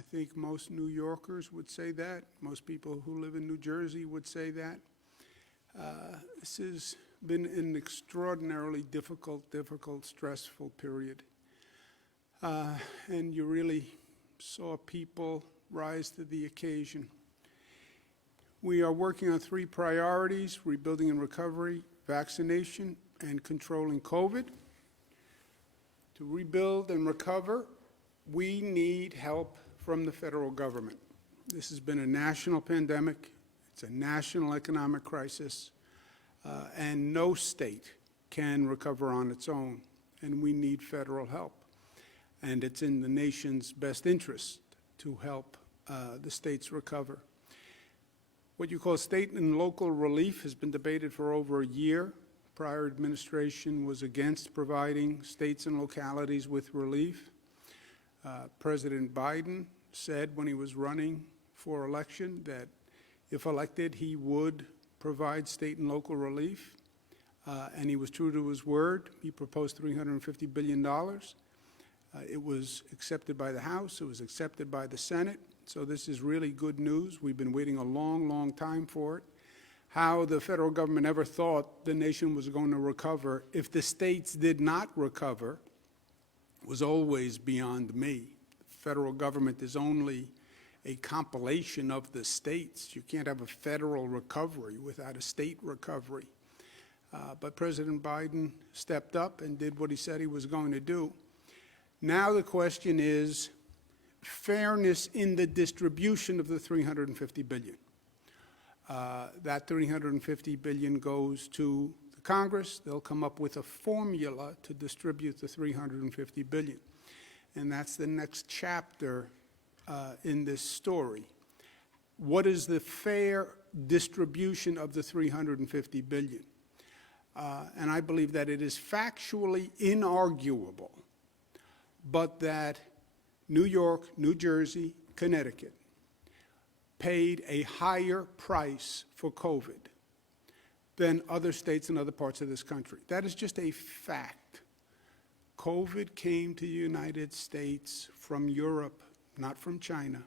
I think most New Yorkers would say that. Most people who live in New Jersey would say that. This has been an extraordinarily difficult, stressful period. And you really saw people rise to the occasion. We are working on 3 priorities: rebuilding and recovery, vaccination, and controlling COVID. To rebuild and recover, we need help from the federal government. This has been a national pandemic. It's a national economic crisis, and no state can recover on its own, and we need federal help. And it's in the nation's best interest to help the states recover. What you call state and local relief has been debated for over a year. Prior administration was against providing states and localities with relief. President Biden said when he was running for election that if elected, he would provide state and local relief, and he was true to his word. He proposed $350 billion. It was accepted by the House. It was accepted by the Senate. So this is really good news. We've been waiting a long, long time for it. How the federal government ever thought the nation was going to recover if the states did not recover was always beyond me. The federal government is only a compilation of the states. You can't have a federal recovery without a state recovery. But President Biden stepped up and did what he said he was going to do. Now the question is fairness in the distribution of the $350 billion. That $350 billion goes to the Congress. They'll come up with a formula to distribute the $350 billion. And that's the next chapter in this story. What is the fair distribution of the $350 billion? And I believe that it is factually inarguable, but that New York, New Jersey, Connecticut paid a higher price for COVID than other states and other parts of this country. That is just a fact. COVID came to the United States from Europe, not from China,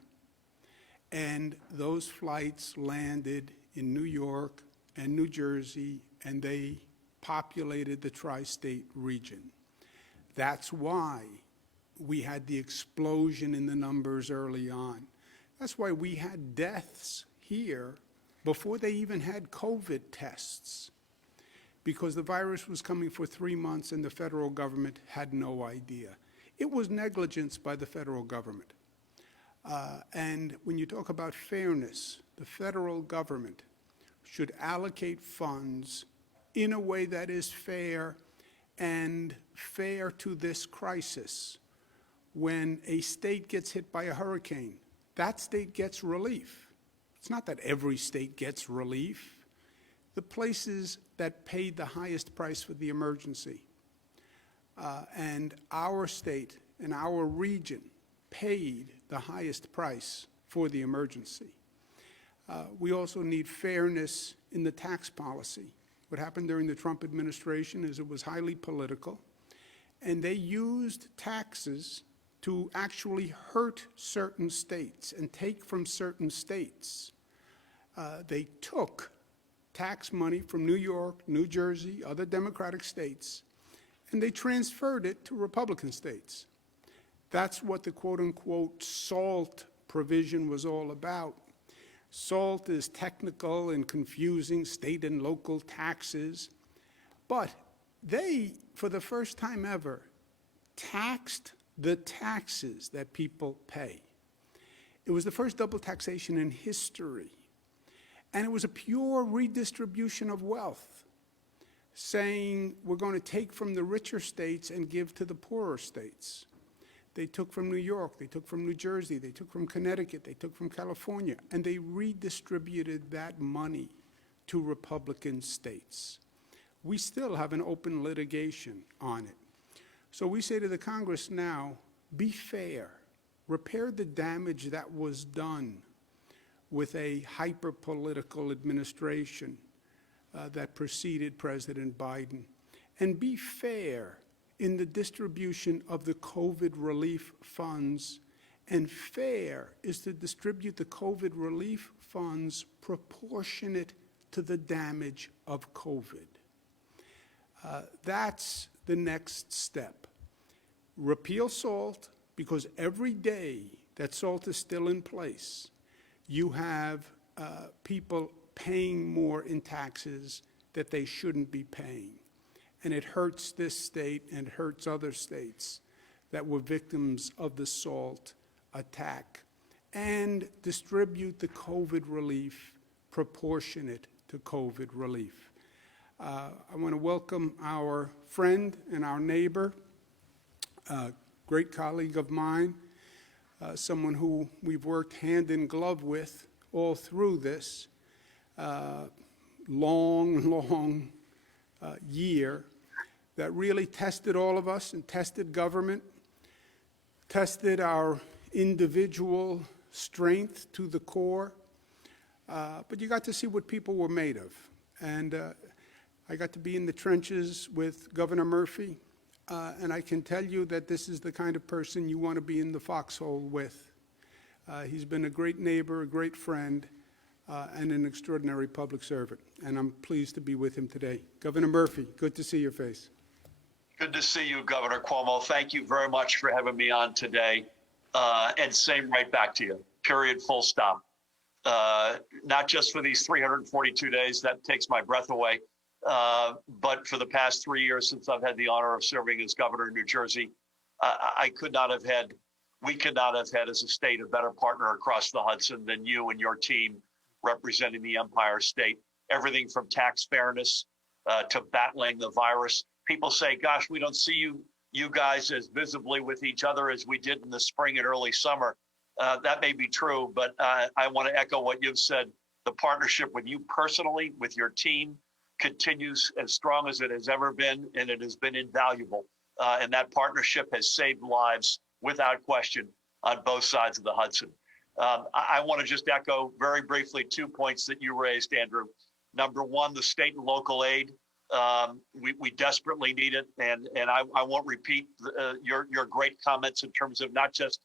and those flights landed in New York and New Jersey, and they populated the tri-state region. That's why we had the explosion in the numbers early on. That's why we had deaths here before they even had COVID tests, because the virus was coming for 3 months and the federal government had no idea. It was negligence by the federal government. And when you talk about fairness, the federal government should allocate funds in a way that is fair and fair to this crisis. When a state gets hit by a hurricane, that state gets relief. It's not that every state gets relief. The places that paid the highest price for the emergency, and our state and our region paid the highest price for the emergency. We also need fairness in the tax policy. What happened during the Trump administration is it was highly political, and they used taxes to actually hurt certain states and take from certain states. They took tax money from New York, New Jersey, other Democratic states, and they transferred it to Republican states. That's what the quote-unquote SALT provision was all about. SALT is technical and confusing, state and local taxes, but they, for the first time ever, taxed the taxes that people pay. It was the first double taxation in history, and it was a pure redistribution of wealth, saying we're going to take from the richer states and give to the poorer states. They took from New York, they took from New Jersey, they took from Connecticut, they took from California, and they redistributed that money to Republican states. We still have an open litigation on it. So we say to the Congress now, be fair, repair the damage that was done with a hyper-political administration that preceded President Biden, and be fair in the distribution of the COVID relief funds and fair is to distribute the COVID relief funds proportionate to the damage of COVID. That's the next step. Repeal SALT, because every day that SALT is still in place, you have people paying more in taxes that they shouldn't be paying. And it hurts this state and hurts other states that were victims of the SALT attack. And distribute the COVID relief proportionate to COVID relief. I want to welcome our friend and our neighbor, a great colleague of mine, someone who we've worked hand in glove with all through this long year that really tested all of us and tested government, tested our individual strength to the core, but you got to see what people were made of. And I got to be in the trenches with Governor Murphy, and I can tell you that this is the kind of person you want to be in the foxhole with. He's been a great neighbor, a great friend, and an extraordinary public servant, and I'm pleased to be with him today. Governor Murphy, good to see your face. Good to see you, Governor Cuomo. Thank you very much for having me on today. And same right back to you, period, full stop. Not just for these 342 days, that takes my breath away, but for the past 3 years since I've had the honor of serving as governor of New Jersey, we could not have had as a state a better partner across the Hudson than you and your team representing the Empire State. Everything from tax fairness to battling the virus. People say, gosh, we don't see you guys as visibly with each other as we did in the spring and early summer. That may be true, but I want to echo what you've said. The partnership with you personally, with your team, continues as strong as it has ever been, and it has been invaluable. And that partnership has saved lives without question on both sides of the Hudson. I want to just echo very briefly 2 points that you raised, Andrew. Number one, the state and local aid. We desperately need it, and I won't repeat your great comments in terms of not just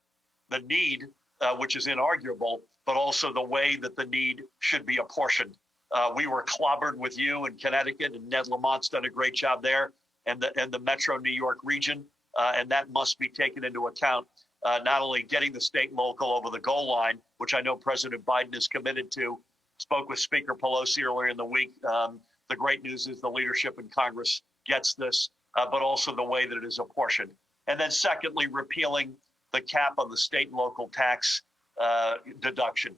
the need, which is inarguable, but also the way that the need should be apportioned. We were clobbered with you in Connecticut, and Ned Lamont's done a great job there, and the Metro New York region, and that must be taken into account. Not only getting the state and local over the goal line, which I know President Biden is committed to. Spoke with Speaker Pelosi earlier in the week. The great news is the leadership in Congress gets this, but also the way that it is apportioned. And then secondly, repealing the cap on the state and local tax deduction,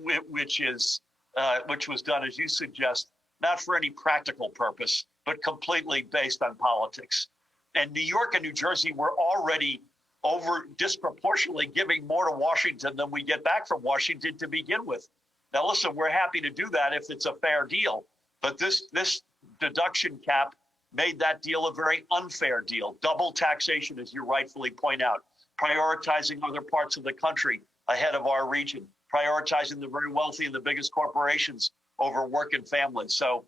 which was done, as you suggest, not for any practical purpose, but completely based on politics. And New York and New Jersey were already over disproportionately giving more to Washington than we get back from Washington to begin with. Now, listen, we're happy to do that if it's a fair deal. But this deduction cap made that deal a very unfair deal. Double taxation, as you rightfully point out, prioritizing other parts of the country ahead of our region, prioritizing the very wealthy and the biggest corporations over work and family. So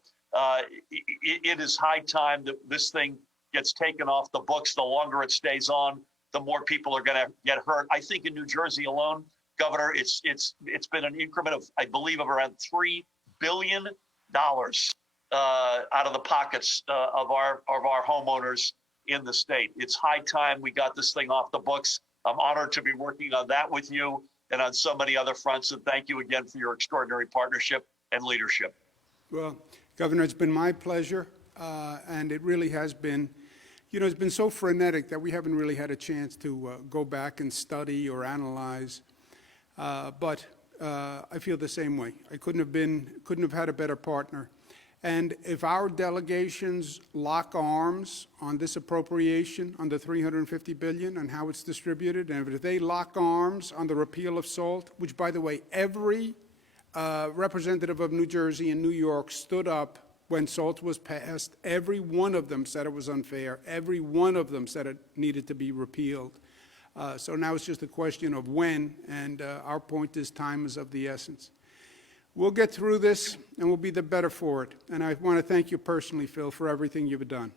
it is high time that this thing gets taken off the books. The longer it stays on, the more people are going to get hurt. I think in New Jersey alone, Governor, it's been an increment of, I believe, of around $3 billion out of the pockets of our homeowners in the state. It's high time we got this thing off the books. I'm honored to be working on that with you and on so many other fronts. And thank you again for your extraordinary partnership and leadership. Well, Governor, it's been my pleasure, and it really has been. You know, it's been so frenetic that we haven't really had a chance to go back and study or analyze. But I feel the same way. I couldn't have had a better partner. And if our delegations lock arms on this appropriation, on the $350 billion and how it's distributed, and if they lock arms on the repeal of SALT, which, by the way, every representative of New Jersey and New York stood up when SALT was passed, every one of them said it was unfair. Every one of them said it needed to be repealed. So now it's just a question of when, and our point is time is of the essence. We'll get through this, and we'll be the better for it. And I want to thank you personally, Phil, for everything you've done.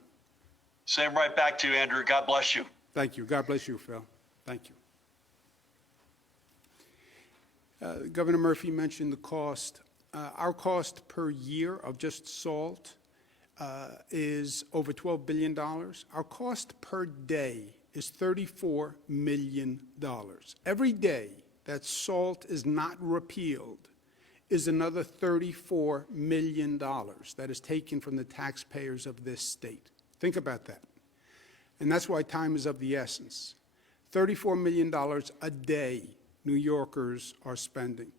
Same right back to you, Andrew. God bless you. Thank you. God bless you, Phil. Thank you. Governor Murphy mentioned the cost. Our cost per year of just salt is over $12 billion. Our cost per day is $34 million. Every day that salt is not repealed is another $34 million that is taken from the taxpayers of this state. Think about that. And that's why time is of the essence. $34 million a day New Yorkers are spending.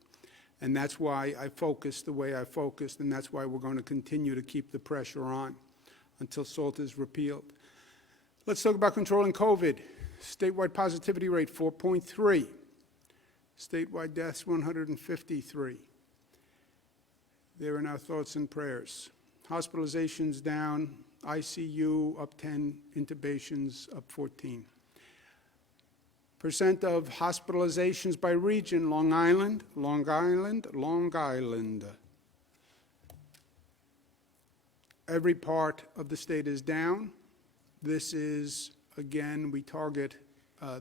And that's why I focused the way I focused, and that's why we're going to continue to keep the pressure on until SALT is repealed. Let's talk about controlling COVID. Statewide positivity rate, 4.3. Statewide deaths, 153. They're in our thoughts and prayers. Hospitalizations down, ICU up 10, intubations up 14. Percent of hospitalizations by region, Long Island, Long Island, Long Island. Every part of the state is down. This is, again, we target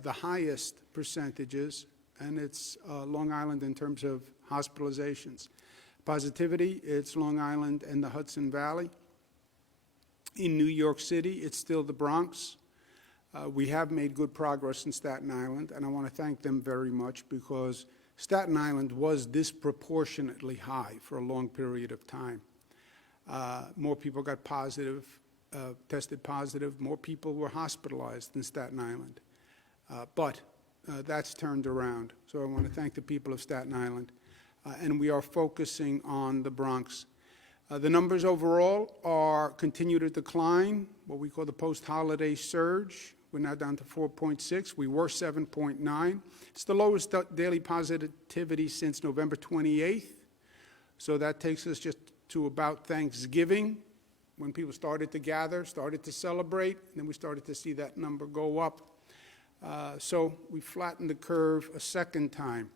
the highest percentages, and it's Long Island in terms of hospitalizations. Positivity, it's Long Island and the Hudson Valley. In New York City, it's still the Bronx. We have made good progress in Staten Island, and I want to thank them very much because Staten Island was disproportionately high for a long period of time. More people got positive, tested positive, more people were hospitalized in Staten Island. But that's turned around. So I want to thank the people of Staten Island. And we are focusing on the Bronx. The numbers overall continue to decline, what we call the post-holiday surge. We're now down to 4.6. We were 7.9. It's the lowest daily positivity since November 28th. So that takes us just to about Thanksgiving, when people started to gather, started to celebrate, and then we started to see that number go up. So we flattened the curve a second time.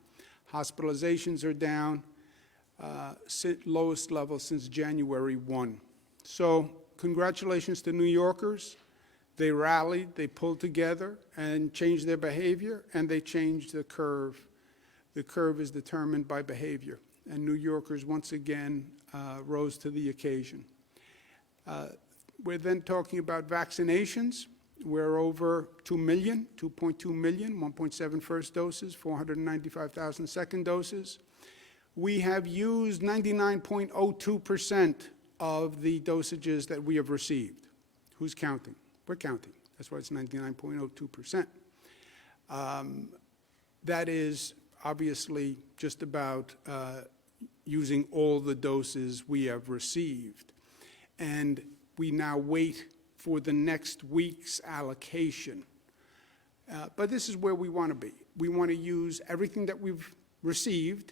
Hospitalizations are down, lowest level since January 1. So congratulations to New Yorkers. They rallied, they pulled together and changed their behavior, and they changed the curve. The curve is determined by behavior, and New Yorkers once again rose to the occasion. We're then talking about vaccinations. We're over 2 million, 2.2 million, 1.7 first doses, 495,000 second doses. We have used 99.02% of the dosages that we have received. Who's counting? We're counting. That's why it's 99.02%. That is obviously just about using all the doses we have received. And we now wait for the next week's allocation. But this is where we want to be. We want to use everything that we've received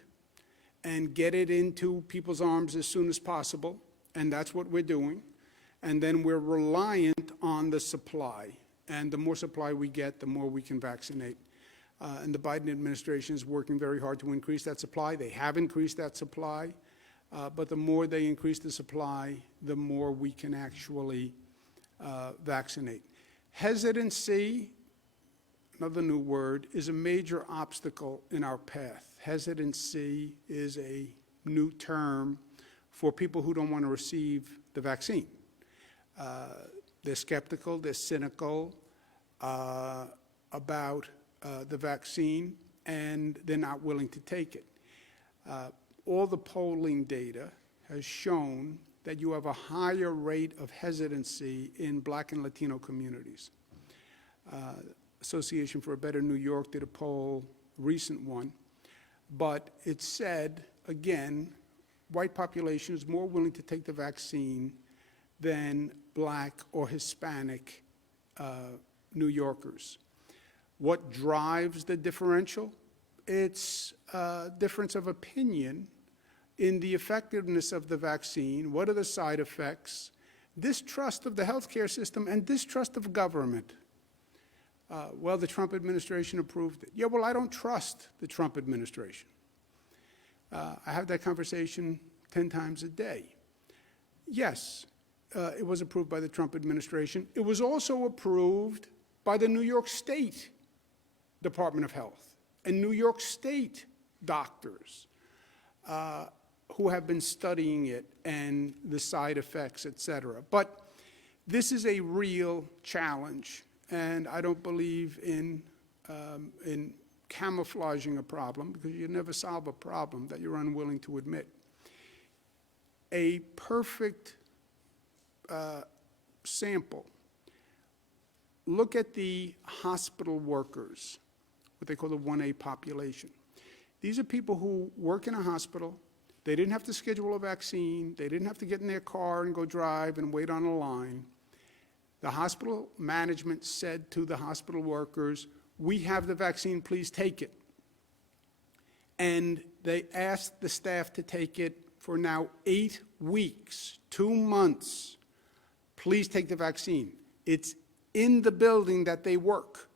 and get it into people's arms as soon as possible, and that's what we're doing. And then we're reliant on the supply. And the more supply we get, the more we can vaccinate. And the Biden administration is working very hard to increase that supply. They have increased that supply, but the more they increase the supply, the more we can actually vaccinate. Hesitancy, another new word, is a major obstacle in our path. Hesitancy is a new term for people who don't want to receive the vaccine. They're skeptical, they're cynical about the vaccine, and they're not willing to take it. All the polling data has shown that you have a higher rate of hesitancy in Black and Latino communities. Association for a Better New York did a poll, a recent one, but it said, again, white population is more willing to take the vaccine than Black or Hispanic New Yorkers. What drives the differential? It's a difference of opinion in the effectiveness of the vaccine. What are the side effects? Distrust of the healthcare system and distrust of government. Well, the Trump administration approved it. Yeah, well, I don't trust the Trump administration. I have that conversation 10 times a day. Yes, it was approved by the Trump administration. It was also approved by the New York State Department of Health and New York State doctors who have been studying it and the side effects, et cetera. But this is a real challenge, and I don't believe in camouflaging a problem, because you never solve a problem that you're unwilling to admit. A perfect sample. Look at the hospital workers, what they call the 1A population. These are people who work in a hospital. They didn't have to schedule a vaccine. They didn't have to get in their car and go drive and wait on a line. The hospital management said to the hospital workers, "We have the vaccine, please take it." And they asked the staff to take it for now 8 weeks, 2 months. Please take the vaccine. It's in the building that they work.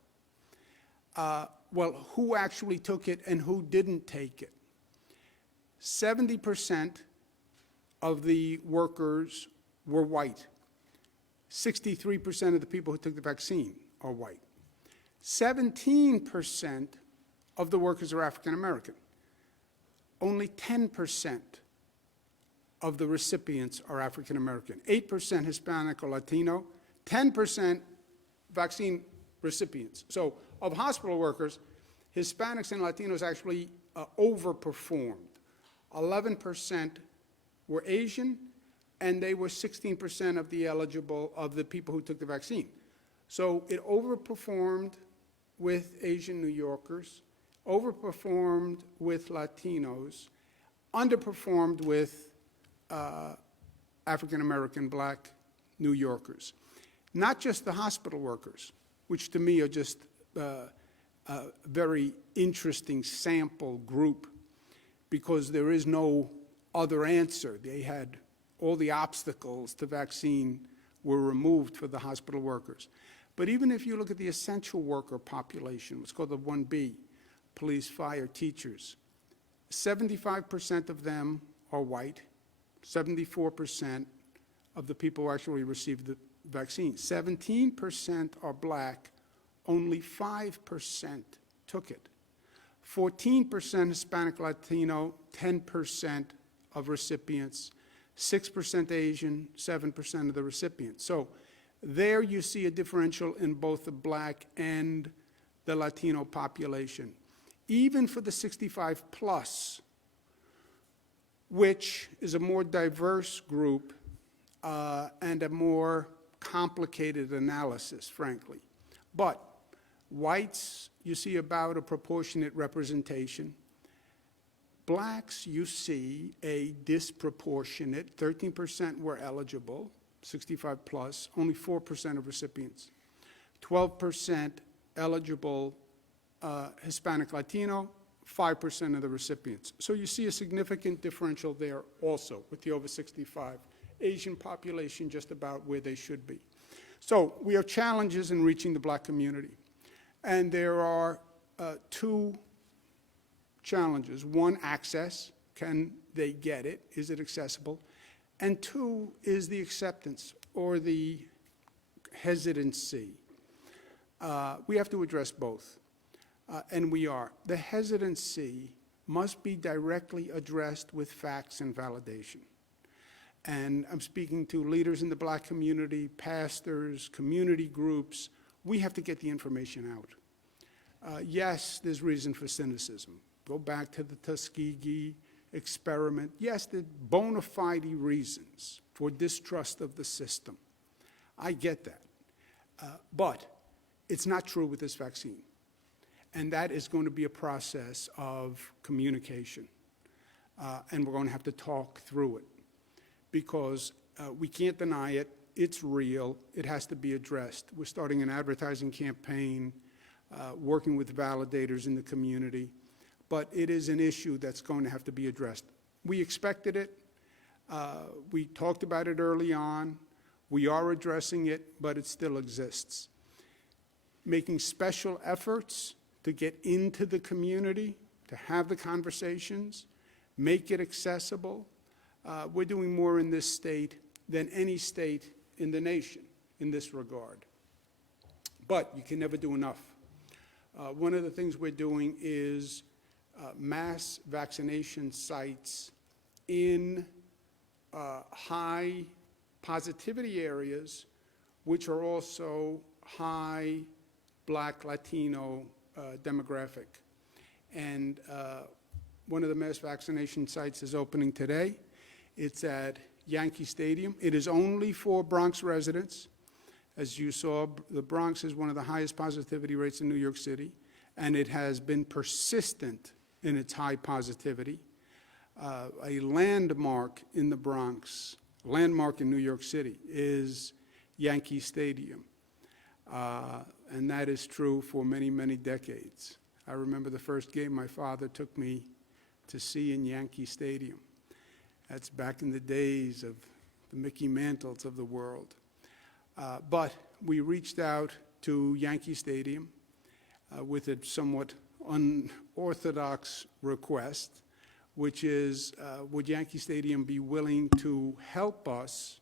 Well, who actually took it and who didn't take it? 70% of the workers were white. 63% of the people who took the vaccine are white. 17% of the workers are African American. Only 10% of the recipients are African American. 8% Hispanic or Latino, 10% vaccine recipients. So of hospital workers, Hispanics and Latinos actually overperformed. 11% were Asian, and they were 16% of the people who took the vaccine. So it overperformed with Asian New Yorkers, overperformed with Latinos, underperformed with African American, Black New Yorkers. Not just the hospital workers, which to me are just a very interesting sample group, because there is no other answer. They had all the obstacles to vaccine were removed for the hospital workers. But even if you look at the essential worker population, what's called the 1B, police, fire, teachers, 75% of them are white, 74% of the people who actually received the vaccine. 17% are Black, only 5% took it. 14% Hispanic Latino, 10% of recipients, 6% Asian, 7% of the recipients. So there you see a differential in both the Black and the Latino population. Even for the 65 plus, which is a more diverse group and a more complicated analysis, frankly. But whites, you see about a proportionate representation. Blacks, you see a disproportionate, 13% were eligible, 65 plus, only 4% of recipients. 12% eligible Hispanic Latino, 5% of the recipients. So you see a significant differential there also with the over 65. Asian population just about where they should be. So we have challenges in reaching the Black community. And there are 2 challenges. 1, access. Can they get it? Is it accessible? And 2 is the acceptance or the hesitancy. We have to address both, and we are. The hesitancy must be directly addressed with facts and validation. And I'm speaking to leaders in the Black community, pastors, community groups. We have to get the information out. Yes, there's reason for cynicism. Go back to the Tuskegee experiment. Yes, there are bona fide reasons for distrust of the system. I get that. But it's not true with this vaccine. And that is going to be a process of communication. And we're going to have to talk through it, because we can't deny it. It's real. It has to be addressed. We're starting an advertising campaign, working with validators in the community. But it is an issue that's going to have to be addressed. We expected it. We talked about it early on. We are addressing it, but it still exists. Making special efforts to get into the community, to have the conversations, make it accessible. We're doing more in this state than any state in the nation in this regard. But you can never do enough. One of the things we're doing is mass vaccination sites in high positivity areas, which are also high Black, Latino demographic. And one of the mass vaccination sites is opening today. It's at Yankee Stadium. It is only for Bronx residents. As you saw, the Bronx is one of the highest positivity rates in New York City, and it has been persistent in its high positivity. A landmark in the Bronx, landmark in New York City, is Yankee Stadium. And that is true for many, many decades. I remember the first game my father took me to see in Yankee Stadium. That's back in the days of the Mickey Mantles of the world. But we reached out to Yankee Stadium with a somewhat unorthodox request, which is, would Yankee Stadium be willing to help us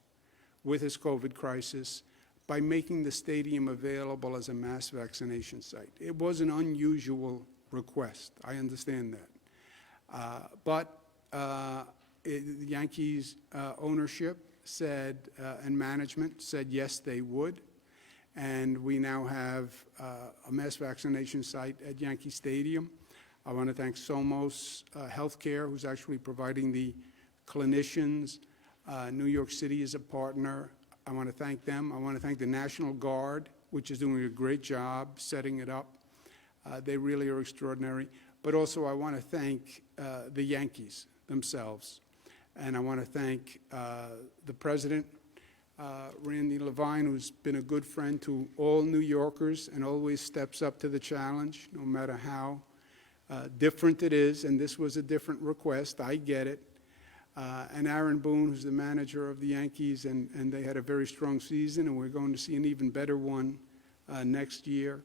with this COVID crisis by making the stadium available as a mass vaccination site? It was an unusual request, I understand that. But the Yankees ownership said, and management said yes, they would. And we now have a mass vaccination site at Yankee Stadium. I want to thank Somos Healthcare, who's actually providing the clinicians. New York City is a partner. I want to thank them. I want to thank the National Guard, which is doing a great job setting it up. They really are extraordinary. But also I want to thank the Yankees themselves. And I want to thank the president, Randy Levine, who's been a good friend to all New Yorkers and always steps up to the challenge, no matter how different it is. And this was a different request. I get it. And Aaron Boone, who's the manager of the Yankees, and they had a very strong season, and we're going to see an even better one next year.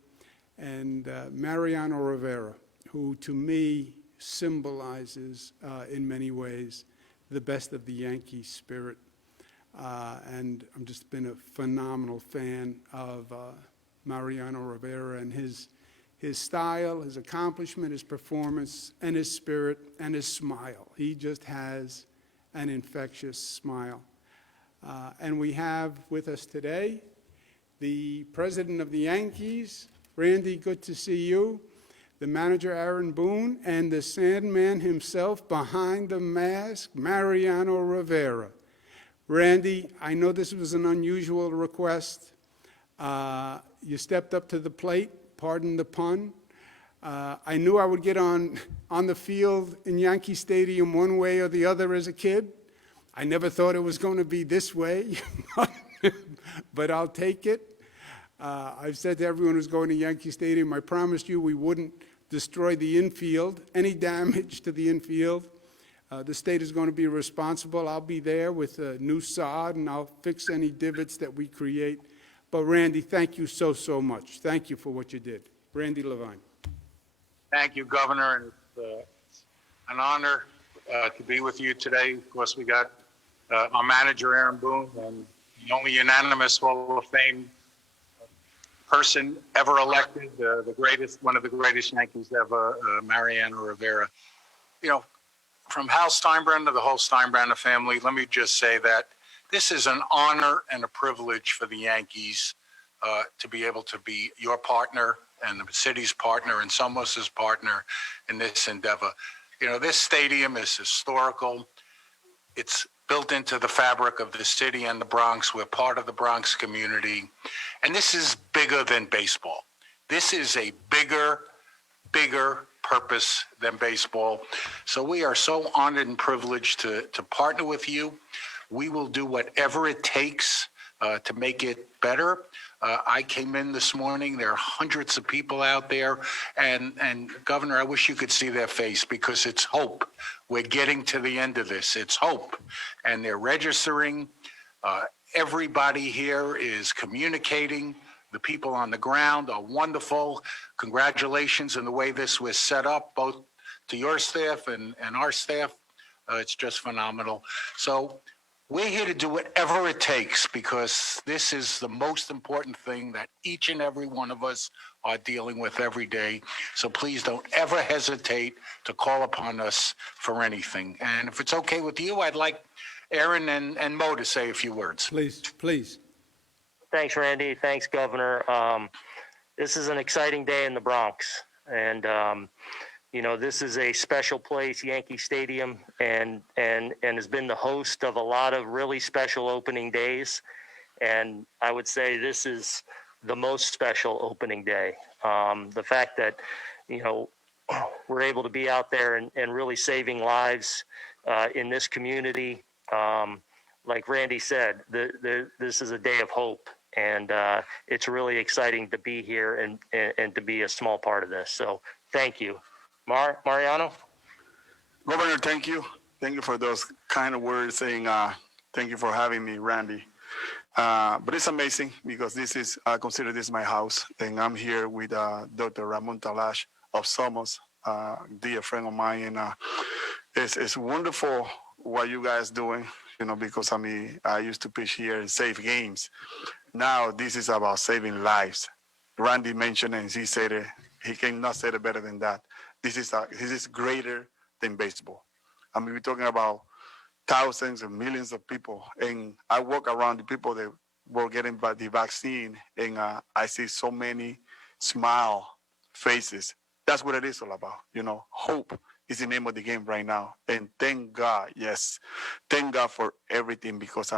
And Mariano Rivera, who to me symbolizes in many ways the best of the Yankee spirit. And I've just been a phenomenal fan of Mariano Rivera and his style, his accomplishment, his performance, and his spirit, and his smile. He just has an infectious smile. And we have with us today the president of the Yankees. Randy, good to see you. The manager, Aaron Boone, and the Sandman himself behind the mask, Mariano Rivera. Randy, I know this was an unusual request. You stepped up to the plate, pardon the pun. I knew I would get on the field in Yankee Stadium one way or the other as a kid. I never thought it was going to be this way, but I'll take it. I've said to everyone who's going to Yankee Stadium, I promised you we wouldn't destroy the infield, any damage to the infield. The state is going to be responsible. I'll be there with a new sod, and I'll fix any divots that we create. But Randy, thank you so, so much. Thank you for what you did. Randy Levine. Thank you, Governor, and it's an honor to be with you today. Of course, we got our manager, Aaron Boone, and the only unanimous Hall of Fame person ever elected, the greatest, one of the greatest Yankees ever, Mariano Rivera. You know, from Hal Steinbrenner, the whole Steinbrenner family, let me just say that this is an honor and a privilege for the Yankees to be able to be your partner and the city's partner and Somos's partner in this endeavor. You know, this stadium is historical. It's built into the fabric of the city and the Bronx. We're part of the Bronx community. And this is bigger than baseball. This is a bigger purpose than baseball. So we are so honored and privileged to partner with you. We will do whatever it takes to make it better. I came in this morning, there are hundreds of people out there, and Governor, I wish you could see their face because it's hope. We're getting to the end of this. It's hope. And they're registering. Everybody here is communicating. The people on the ground are wonderful. Congratulations on the way this was set up, both to your staff and our staff. It's just phenomenal. So We're here to do whatever it takes because this is the most important thing that each and every one of us are dealing with every day. So please don't ever hesitate to call upon us for anything. And if it's okay with you, I'd like Aaron and Mo to say a few words. Please, please. Thanks, Randy. Thanks, Governor. This is an exciting day in the Bronx. And, this is a special place, Yankee Stadium, and has been the host of a lot of really special opening days. And I would say this is the most special opening day. The fact that, we're able to be out there and really saving lives in this community. Like Randy said, this is a day of hope. And it's really exciting to be here and to be a small part of this. So thank you. Mariano? Governor, thank you. Thank you for those kind of words saying thank you for having me, Randy. But it's amazing because I consider this my house. And I'm here with Dr. Ramon Talash of Somos, dear friend of mine. And it's wonderful what you guys doing, because I used to pitch here and save games. Now this is about saving lives. Randy mentioned it, and he said it. He cannot say it better than that. This is greater than baseball. We're talking about thousands and millions of people. And I walk around the people that were getting the vaccine, and I see so many smile faces. That's what it is all about. Hope is the name of the game right now. And thank God, yes, thank God for everything because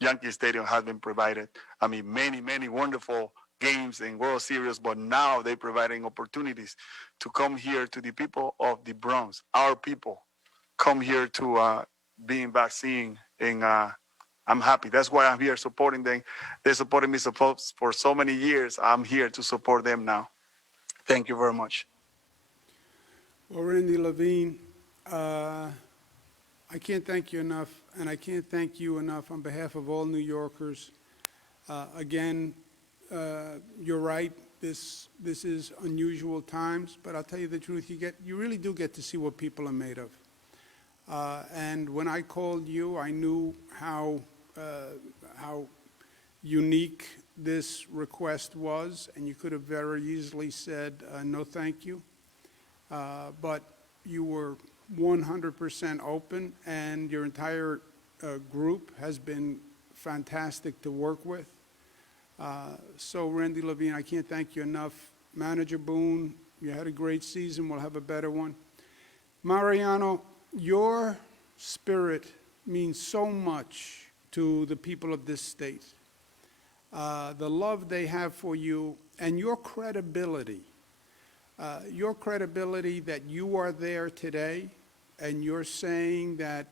Yankee Stadium has been provided. Many, many wonderful games and World Series, but now they're providing opportunities to come here to the people of the Bronx. Our people come here to being vaccinated, and I'm happy. That's why I'm here supporting them. They supported me for so many years. I'm here to support them now. Thank you very much. Well, Randy Levine, I can't thank you enough, and I can't thank you enough on behalf of all New Yorkers. Again, you're right. This is unusual times, but I'll tell you the truth. You really do get to see what people are made of. And when I called you, I knew how unique this request was, and you could have very easily said no, thank you. But you were 100% open, and your entire group has been fantastic to work with. So, Randy Levine, I can't thank you enough. Manager Boone, you had a great season. We'll have a better one. Mariano, your spirit means so much to the people of this state. The love they have for you and your credibility that you are there today and you're saying that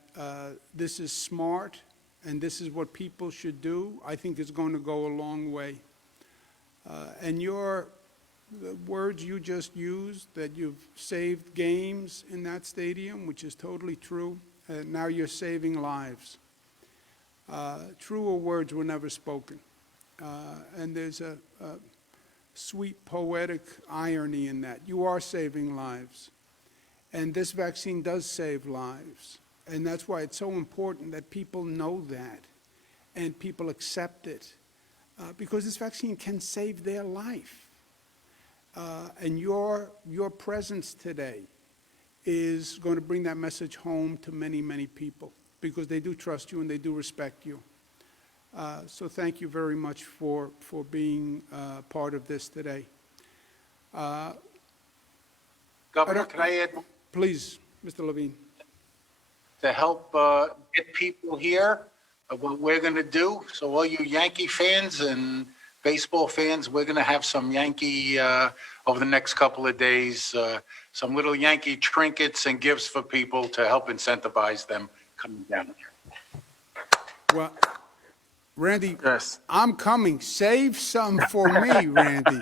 this is smart and this is what people should do, I think is going to go a long way. And the words you just used, that you've saved games in that stadium, which is totally true, and now you're saving lives. Truer words were never spoken. And there's a sweet poetic irony in that. You are saving lives. And this vaccine does save lives. And that's why it's so important that people know that and people accept it. Because this vaccine can save their life. And your presence today is going to bring that message home to many, many people because they do trust you and they do respect you. So thank you very much for being part of this today. Governor, can I add, Please, Mr. Levine. to help get people here, what we're going to do? So all you Yankee fans and baseball fans, we're going to have some Yankee, over the next couple of days, some little Yankee trinkets and gifts for people to help incentivize them coming down here. Well, Randy, Yes. I'm coming. Save some for me, Randy.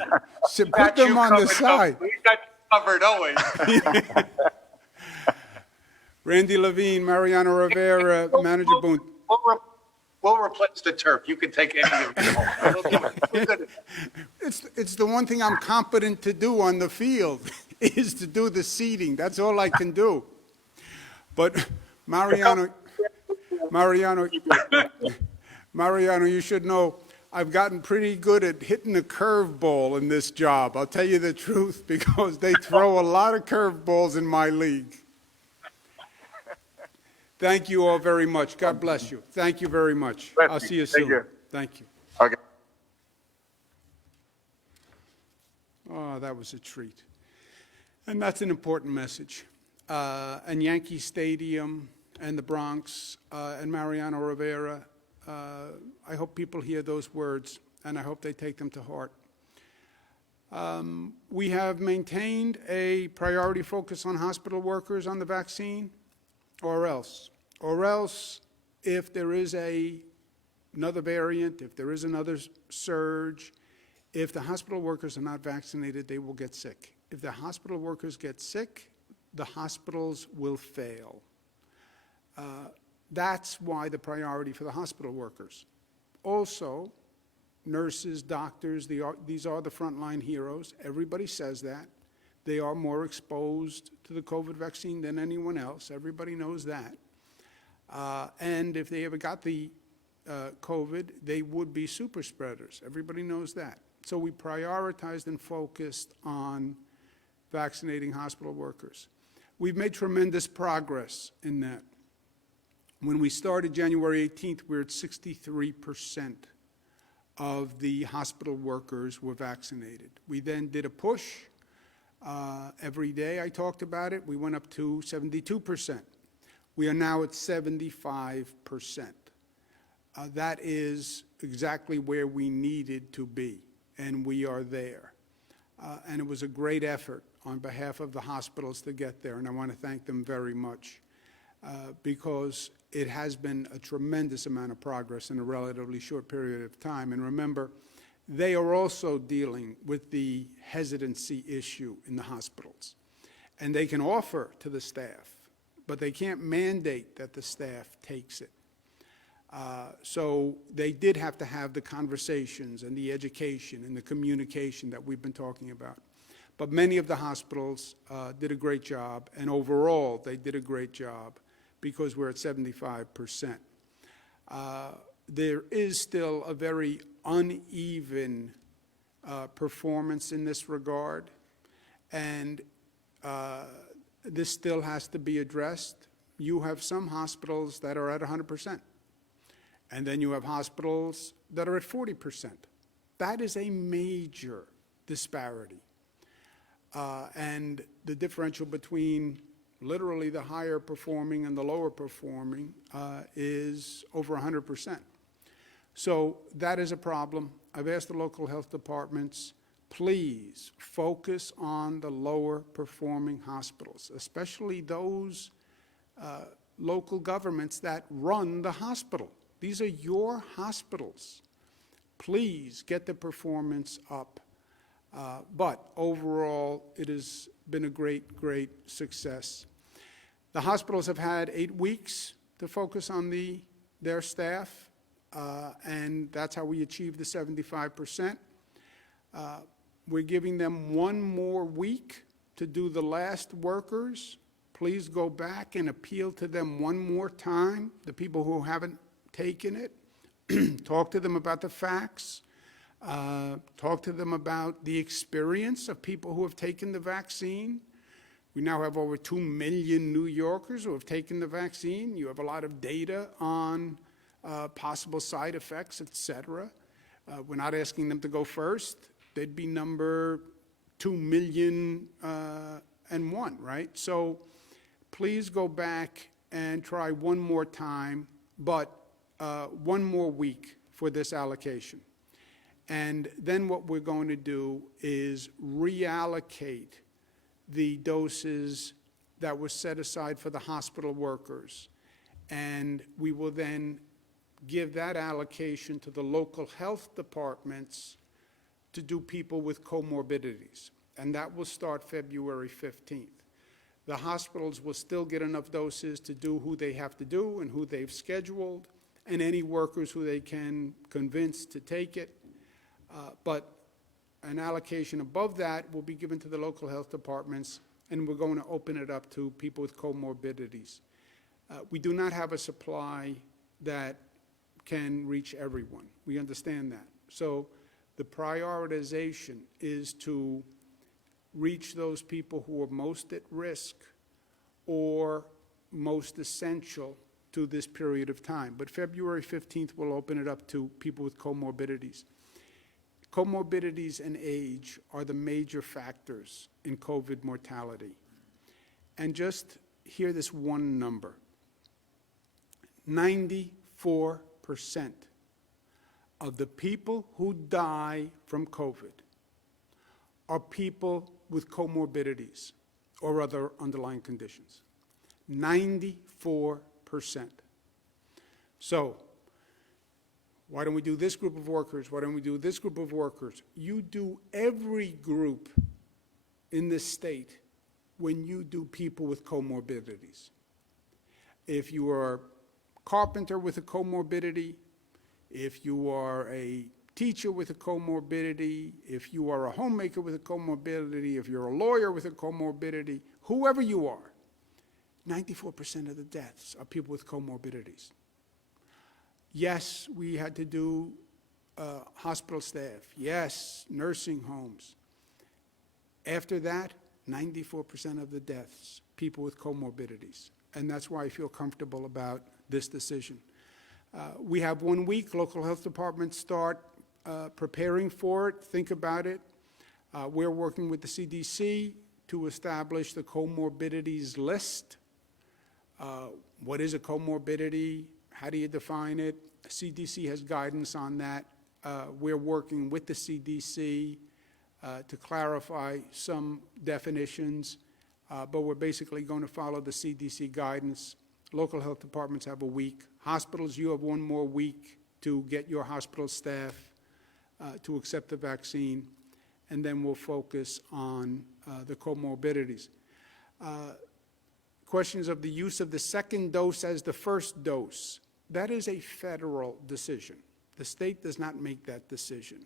So put Got them you on the covered, side. We got you covered always. Randy Levine, Mariano Rivera, Manager Boone. We'll replace the turf. You can take any of it. It's the one thing I'm competent to do on the field is to do the seating. That's all I can do. But Mariano, Mariano, Mariano, you should know, I've gotten pretty good at hitting a curveball in this job. I'll tell you the truth, because they throw a lot of curveballs in my league. Thank you all very much. God bless you. Thank you very much. I'll see you soon. Thank you. Thank you. Okay. Oh, that was a treat. And that's an important message. And Yankee Stadium and the Bronx and Mariano Rivera, I hope people hear those words, and I hope they take them to heart. We have maintained a priority focus on hospital workers on the vaccine, or else, if there is another variant, if there is another surge, if the hospital workers are not vaccinated, they will get sick. If the hospital workers get sick, the hospitals will fail. That's why the priority for the hospital workers. Also, nurses, doctors, these are the frontline heroes. Everybody says that. They are more exposed to the COVID vaccine than anyone else. Everybody knows that. And if they ever got the COVID, they would be super spreaders. Everybody knows that. So we prioritized and focused on vaccinating hospital workers. We've made tremendous progress in that. When we started January 18th, we were at 63% of the hospital workers were vaccinated. We then did a push. Every day I talked about it. We went up to 72%. We are now at 75%. That is exactly where we needed to be, and we are there. And it was a great effort on behalf of the hospitals to get there, and I want to thank them very much because it has been a tremendous amount of progress in a relatively short period of time. And remember, they are also dealing with the hesitancy issue in the hospitals. And they can offer to the staff, but they can't mandate that the staff takes it. So they did have to have the conversations and the education and the communication that we've been talking about. But many of the hospitals did a great job, and overall they did a great job because we're at 75%. There is still a very uneven performance in this regard, and this still has to be addressed. You have some hospitals that are at 100%, and then you have hospitals that are at 40%. That is a major disparity. And the differential between literally the higher performing and the lower performing is over 100%. So that is a problem. I've asked the local health departments, please focus on the lower performing hospitals, especially those local governments that run the hospital. These are your hospitals. Please get the performance up. But overall, it has been a great, great success. The hospitals have had 8 weeks to focus on their staff, and that's how we achieved the 75%. We're giving them 1 more week to do the last workers. Please go back and appeal to them 1 more time, the people who haven't taken it. Talk to them about the facts. Talk to them about the experience of people who have taken the vaccine. We now have over 2 million New Yorkers who have taken the vaccine. You have a lot of data on possible side effects, et cetera. We're not asking them to go first. They'd be number 2,000,001, right? So please go back and try 1 more time, but 1 more week for this allocation. And then what we're going to do is reallocate the doses that were set aside for the hospital workers. And we will then give that allocation to the local health departments to do people with comorbidities. And that will start February 15th. The hospitals will still get enough doses to do who they have to do and who they've scheduled, and any workers who they can convince to take it. But an allocation above that will be given to the local health departments, and we're going to open it up to people with comorbidities. We do not have a supply that can reach everyone. We understand that. So the prioritization is to reach those people who are most at risk or most essential to this period of time. But February 15th will open it up to people with comorbidities. Comorbidities and age are the major factors in COVID mortality. And just hear this one number. 94% of the people who die from COVID are people with comorbidities or other underlying conditions. 94%. So, why don't we do this group of workers? Why don't we do this group of workers? You do every group in this state when you do people with comorbidities. If you are a carpenter with a comorbidity, if you are a teacher with a comorbidity, if you are a homemaker with a comorbidity, if you're a lawyer with a comorbidity, whoever you are, 94% of the deaths are people with comorbidities. Yes, we had to do hospital staff. Yes, nursing homes. After that, 94% of the deaths, people with comorbidities. And that's why I feel comfortable about this decision. We have 1 week. Local health departments start preparing for it. Think about it. We're working with the CDC to establish the comorbidities list. What is a comorbidity? How do you define it? CDC has guidance on that. We're working with the CDC to clarify some definitions, but we're basically going to follow the CDC guidance. Local health departments have a week. Hospitals, you have 1 more week to get your hospital staff to accept the vaccine, and then we'll focus on the comorbidities. Questions of the use of the second dose as the first dose. That is a federal decision. The state does not make that decision.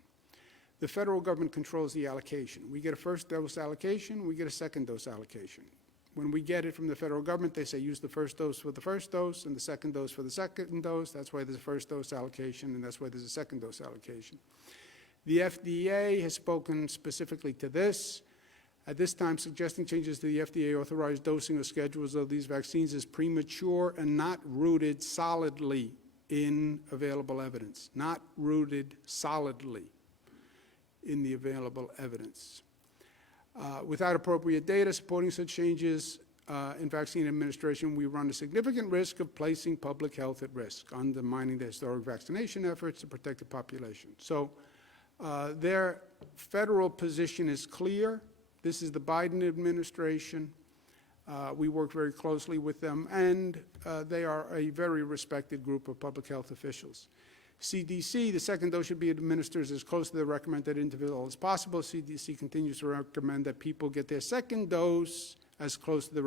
The federal government controls the allocation. We get a first dose allocation, we get a second dose allocation. When we get it from the federal government, they say use the first dose for the first dose and the second dose for the second dose. That's why there's a first dose allocation, and that's why there's a second dose allocation. The FDA has spoken specifically to this. At this time, suggesting changes to the FDA-authorized dosing or schedules of these vaccines is premature and not rooted solidly in available evidence. Not rooted solidly in the available evidence. Without appropriate data supporting such changes in vaccine administration, we run a significant risk of placing public health at risk, undermining the historic vaccination efforts to protect the population. So their federal position is clear. This is the Biden administration. We work very closely with them, and they are a very respected group of public health officials. CDC, the second dose should be administered as close to the recommended interval as possible. CDC continues to recommend that people get their second dose as close to the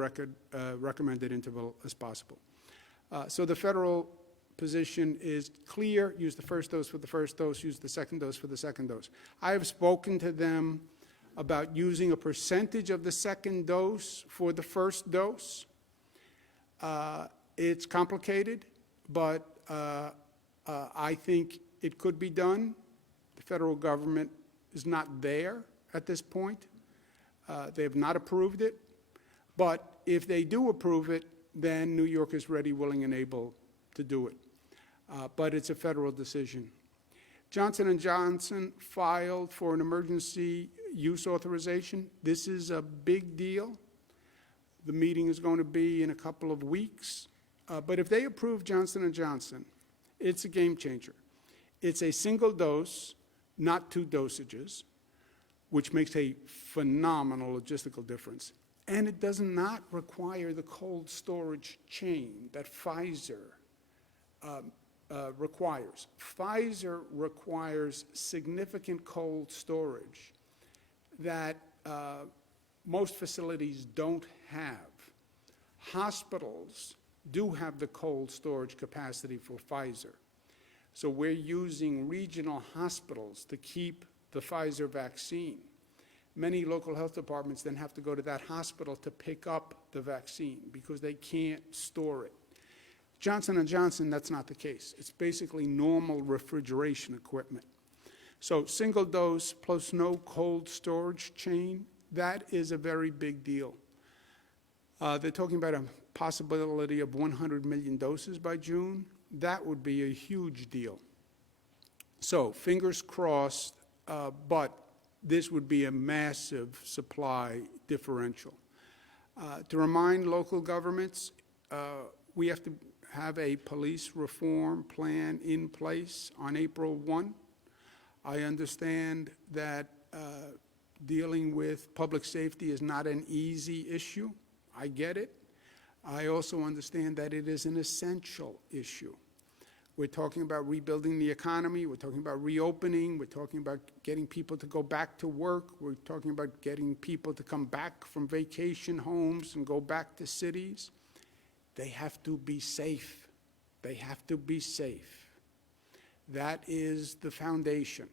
recommended interval as possible. So the federal position is clear. Use the first dose for the first dose. Use the second dose for the second dose. I have spoken to them about using a percentage of the second dose for the first dose. It's complicated, but I think it could be done. The federal government is not there at this point. They have not approved it. But if they do approve it, then New York is ready, willing, and able to do it. But it's a federal decision. Johnson & Johnson filed for an emergency use authorization. This is a big deal. The meeting is going to be in a couple of weeks. But if they approve Johnson & Johnson, it's a game changer. It's a single dose, not 2 dosages, which makes a phenomenal logistical difference. And it does not require the cold storage chain that Pfizer requires. Pfizer requires significant cold storage that most facilities don't have. Hospitals do have the cold storage capacity for Pfizer. So we're using regional hospitals to keep the Pfizer vaccine. Many local health departments then have to go to that hospital to pick up the vaccine because they can't store it. Johnson & Johnson, that's not the case. It's basically normal refrigeration equipment. So single dose plus no cold storage chain, that is a very big deal. They're talking about a possibility of 100 million doses by June. That would be a huge deal. So fingers crossed, but this would be a massive supply differential. To remind local governments, we have to have a police reform plan in place on April 1. I understand that dealing with public safety is not an easy issue. I get it. I also understand that it is an essential issue. We're talking about rebuilding the economy. We're talking about reopening. We're talking about getting people to go back to work. We're talking about getting people to come back from vacation homes and go back to cities. They have to be safe. They have to be safe. That is the foundation.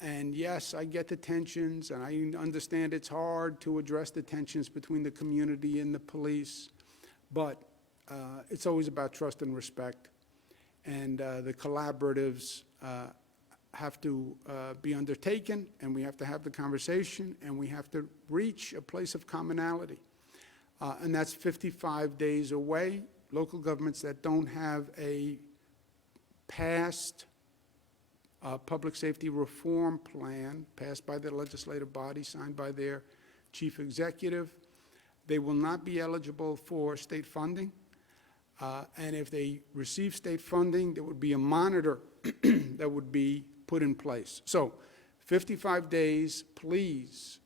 And yes, I get the tensions, and I understand it's hard to address the tensions between the community and the police, but it's always about trust and respect. And the collaboratives have to be undertaken, and we have to have the conversation, and we have to reach a place of commonality. And that's 55 days away. Local governments that don't have a passed public safety reform plan passed by their legislative body, signed by their chief executive, they will not be eligible for state funding. And if they receive state funding, there would be a monitor that would be put in place. So 55 days, please,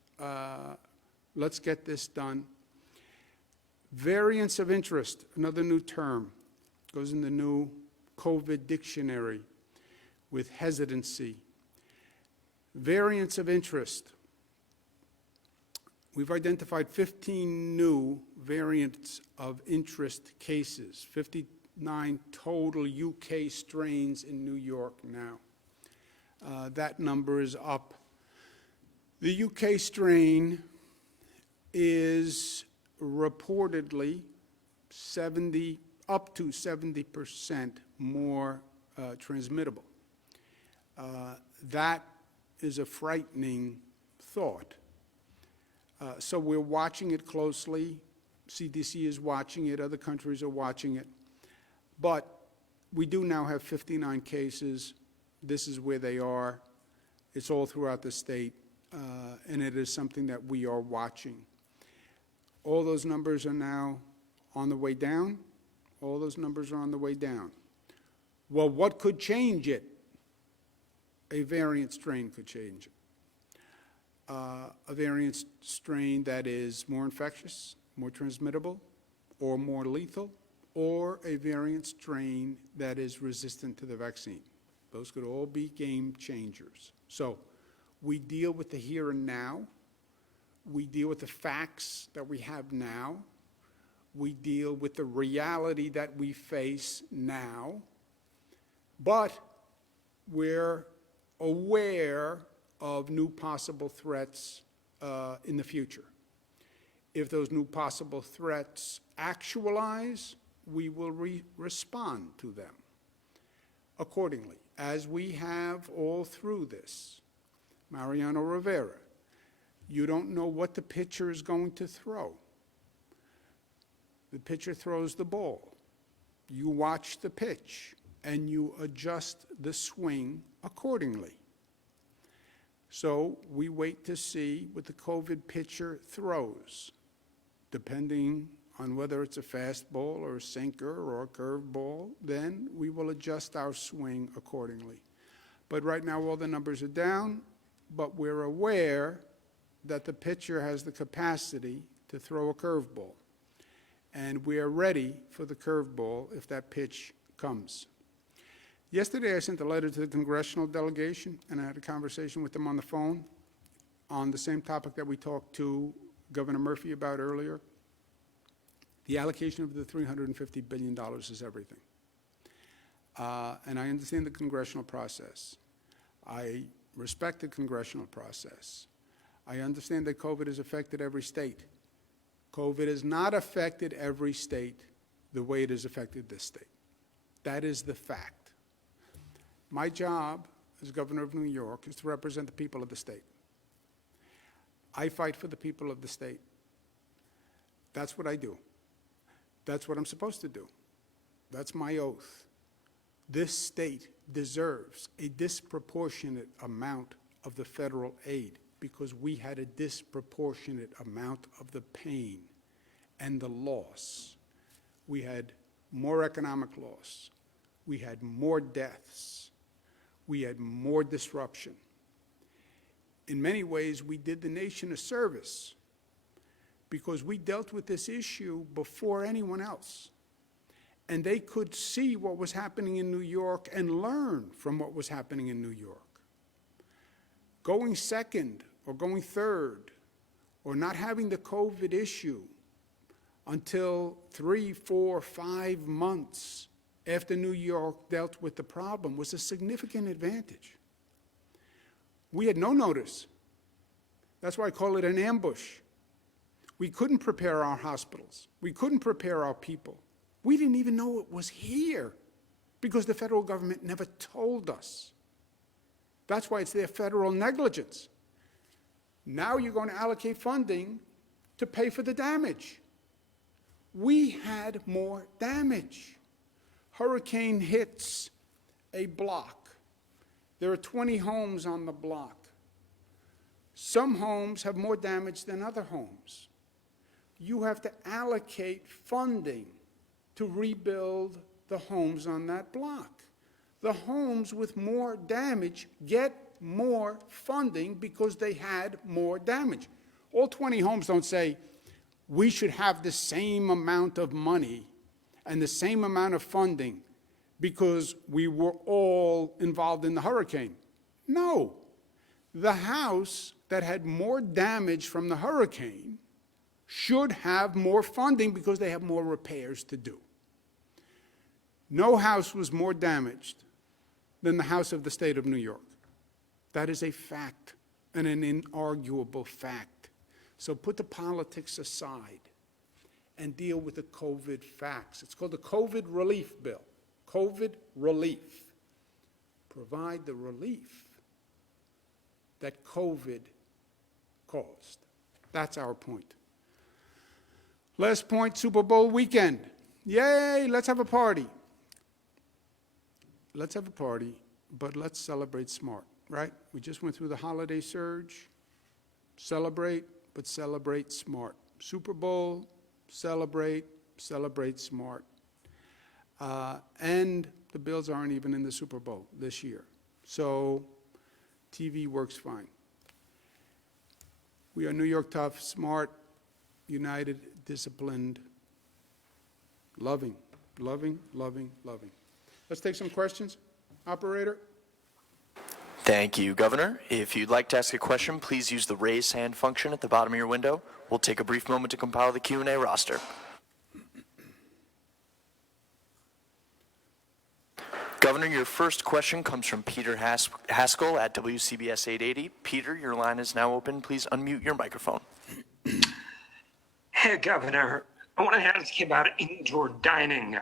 let's get this done. Variance of interest, another new term, goes in the new COVID dictionary with hesitancy. Variance of interest. We've identified 15 new variants of interest cases, 59 total UK strains in New York now. That number is up. The UK strain is reportedly up to 70% more transmittable. That is a frightening thought. So we're watching it closely. CDC is watching it. Other countries are watching it. But we do now have 59 cases. This is where they are. It's all throughout the state, and it is something that we are watching. All those numbers are now on the way down. All those numbers are on the way down. Well, what could change it? A variant strain could change it. A variant strain that is more infectious, more transmittable, or more lethal, or a variant strain that is resistant to the vaccine. Those could all be game changers. So we deal with the here and now. We deal with the facts that we have now. We deal with the reality that we face now. But we're aware of new possible threats in the future. If those new possible threats actualize, we will respond to them accordingly, as we have all through this. Mariano Rivera, you don't know what the pitcher is going to throw. The pitcher throws the ball. You watch the pitch, and you adjust the swing accordingly. So we wait to see what the COVID pitcher throws, depending on whether it's a fastball or a sinker or a curveball. Then we will adjust our swing accordingly. But right now all the numbers are down, but we're aware that the pitcher has the capacity to throw a curveball. And we are ready for the curveball if that pitch comes. Yesterday, I sent a letter to the congressional delegation, and I had a conversation with them on the phone on the same topic that we talked to Governor Murphy about earlier. The allocation of the $350 billion is everything. And I understand the congressional process. I respect the congressional process. I understand that COVID has affected every state. COVID has not affected every state the way it has affected this state. That is the fact. My job as governor of New York is to represent the people of the state. I fight for the people of the state. That's what I do. That's what I'm supposed to do. That's my oath. This state deserves a disproportionate amount of the federal aid because we had a disproportionate amount of the pain and the loss. We had more economic loss. We had more deaths. We had more disruption. In many ways, we did the nation a service because we dealt with this issue before anyone else. And they could see what was happening in New York and learn from what was happening in New York. Going second or going third or not having the COVID issue until 3, 4, 5 months after New York dealt with the problem was a significant advantage. We had no notice. That's why I call it an ambush. We couldn't prepare our hospitals. We couldn't prepare our people. We didn't even know it was here because the federal government never told us. That's why it's their federal negligence. Now you're going to allocate funding to pay for the damage. We had more damage. Hurricane hits a block. There are 20 homes on the block. Some homes have more damage than other homes. You have to allocate funding to rebuild the homes on that block. The homes with more damage get more funding because they had more damage. All 20 homes don't say, we should have the same amount of money and the same amount of funding because we were all involved in the hurricane. No. The house that had more damage from the hurricane should have more funding because they have more repairs to do. No house was more damaged than the house of the state of New York. That is a fact and an inarguable fact. So put the politics aside and deal with the COVID facts. It's called the COVID relief bill. COVID relief. Provide the relief that COVID caused. That's our point. Last point, Super Bowl weekend. Yay, let's have a party. Let's have a party, but let's celebrate smart, right? We just went through the holiday surge. Celebrate, but celebrate smart. Super Bowl, celebrate smart. And the Bills aren't even in the Super Bowl this year. So TV works fine. We are New York tough, smart, united, disciplined, loving. Let's take some questions. Operator? Thank you, Governor. If you'd like to ask a question, please use the raise hand function at the bottom of your window. We'll take a brief moment to compile the Q&A roster. Governor, your first question comes from Peter Haskell at WCBS 880. Peter, your line is now open. Please unmute your microphone. Hey, Governor, I want to ask you about indoor dining.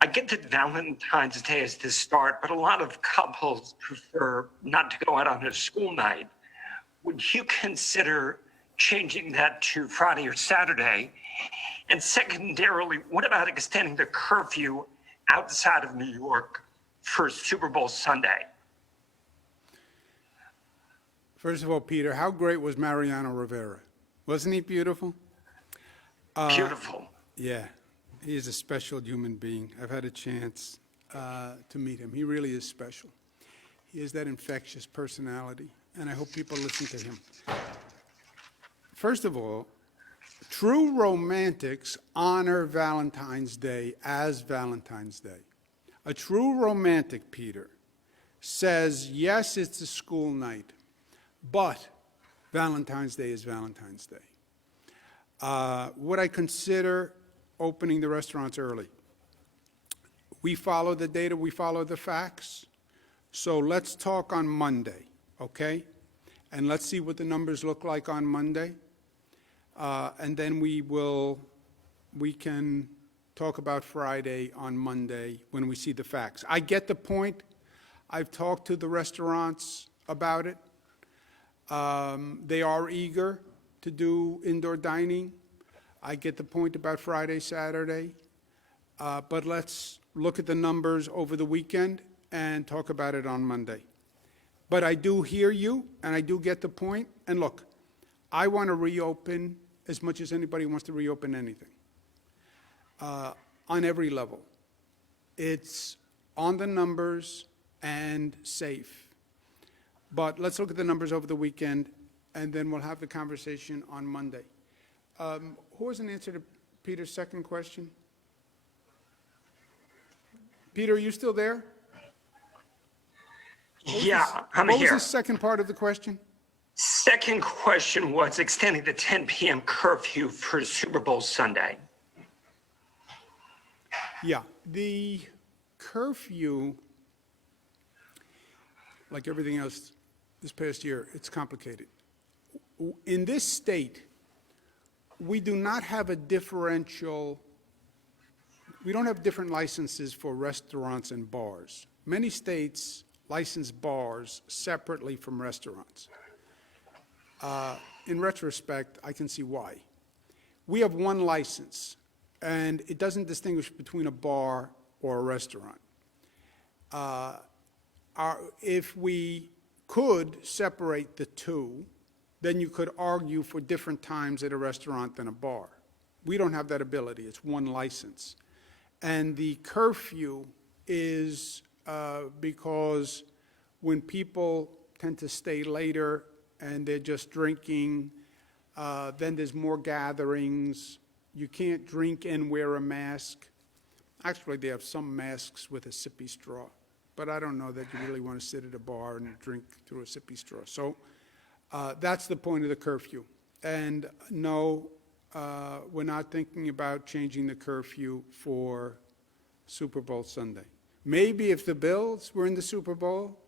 I get that Valentine's Day is the start, but a lot of couples prefer not to go out on a school night. Would you consider changing that to Friday or Saturday? And secondarily, what about extending the curfew outside of New York for Super Bowl Sunday? First of all, Peter, how great was Mariano Rivera? Wasn't he beautiful? Beautiful. Yeah, he is a special human being. I've had a chance to meet him. He really is special. He has that infectious personality, and I hope people listen to him. First of all, true romantics honor Valentine's Day as Valentine's Day. A true romantic, Peter, says, yes, it's a school night, but Valentine's Day is Valentine's Day. Would I consider opening the restaurants early? We follow the data, we follow the facts. So let's talk on Monday, okay? And let's see what the numbers look like on Monday. And then we can talk about Friday on Monday when we see the facts. I get the point. I've talked to the restaurants about it. They are eager to do indoor dining. I get the point about Friday, Saturday. But let's look at the numbers over the weekend and talk about it on Monday. But I do hear you, and I do get the point. And look, I want to reopen as much as anybody wants to reopen anything, on every level. It's on the numbers and safe. But let's look at the numbers over the weekend, and then we'll have the conversation on Monday. Who has an answer to Peter's second question? Peter, are you still there? Yeah, I'm What was here. the second part of the question? Second question was extending the 10 p.m. curfew for Super Bowl Sunday. Yeah, the curfew, like everything else this past year, it's complicated. In this state, we do not have a differential, we don't have different licenses for restaurants and bars. Many states license bars separately from restaurants. In retrospect, I can see why. We have one license, and it doesn't distinguish between a bar or a restaurant. If we could separate the two, then you could argue for different times at a restaurant than a bar. We don't have that ability. It's one license. And the curfew is because when people tend to stay later and they're just drinking, then there's more gatherings. You can't drink and wear a mask. Actually, they have some masks with a sippy straw, but I don't know that you really want to sit at a bar and drink through a sippy straw. So that's the point of the curfew. And no, we're not thinking about changing the curfew for Super Bowl Sunday. Maybe if the Bills were in the Super Bowl,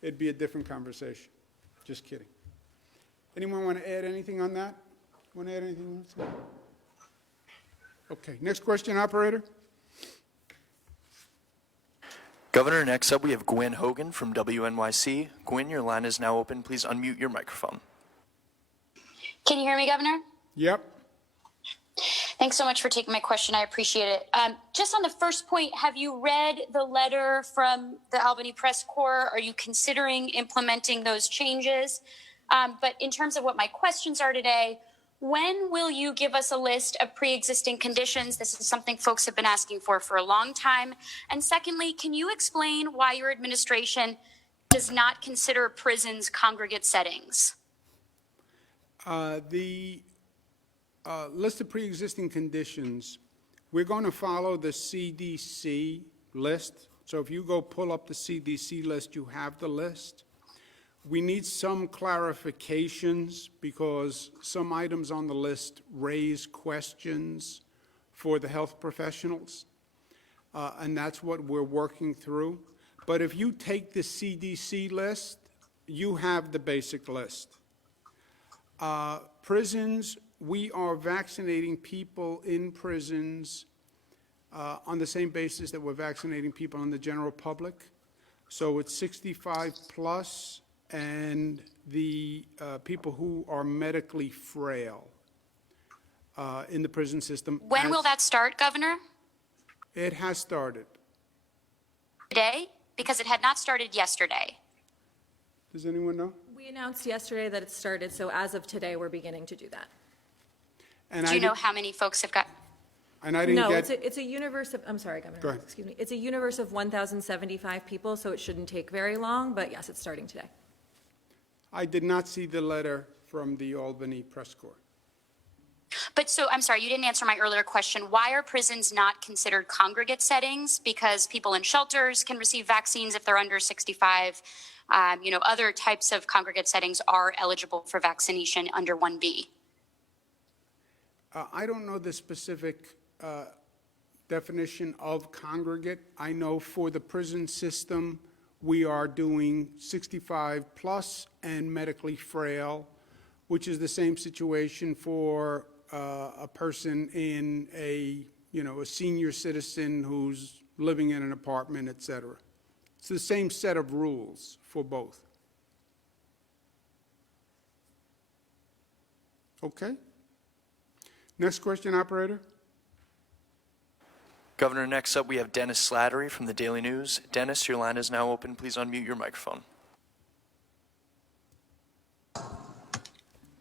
it'd be a different conversation. Just kidding. Anyone want to add anything on that? Want to add anything else? Okay, next question, operator. Governor, next up we have Gwen Hogan from WNYC. Gwen, your line is now open. Please unmute your microphone. Can you hear me, Governor? Yep. Thanks so much for taking my question. I appreciate it. Just on the first point, have you read the letter from the Albany Press Corps? Are you considering implementing those changes? But in terms of what my questions are today, when will you give us a list of pre-existing conditions? This is something folks have been asking for a long time. And secondly, can you explain why your administration does not consider prisons congregate settings? The list of pre-existing conditions, we're going to follow the CDC list. So if you go pull up the CDC list, you have the list. We need some clarifications because some items on the list raise questions for the health professionals, and that's what we're working through. But if you take the CDC list, you have the basic list. Prisons, we are vaccinating people in prisons on the same basis that we're vaccinating people in the general public. So it's 65 plus and the people who are medically frail in the prison system. When will that start, Governor? It has started. Today? Because it had not started yesterday. Does anyone know? We announced yesterday that it started, so as of today, we're beginning to do that. And Do you know how many folks have got? And I didn't No, get. it's a universe of, I'm sorry, Governor. Go ahead. Excuse me. It's a universe of 1,075 people, so it shouldn't take very long, but yes, it's starting today. I did not see the letter from the Albany Press Corps. But so, I'm sorry, you didn't answer my earlier question. Why are prisons not considered congregate settings? Because people in shelters can receive vaccines if they're under 65. Other types of congregate settings are eligible for vaccination under 1B. I don't know the specific definition of congregate. I know for the prison system, we are doing 65 plus and medically frail, which is the same situation for a person in a a senior citizen who's living in an apartment, et cetera. It's the same set of rules for both. Okay? Next question, operator. Governor, next up we have Dennis Slattery from the Daily News. Dennis, your line is now open. Please unmute your microphone.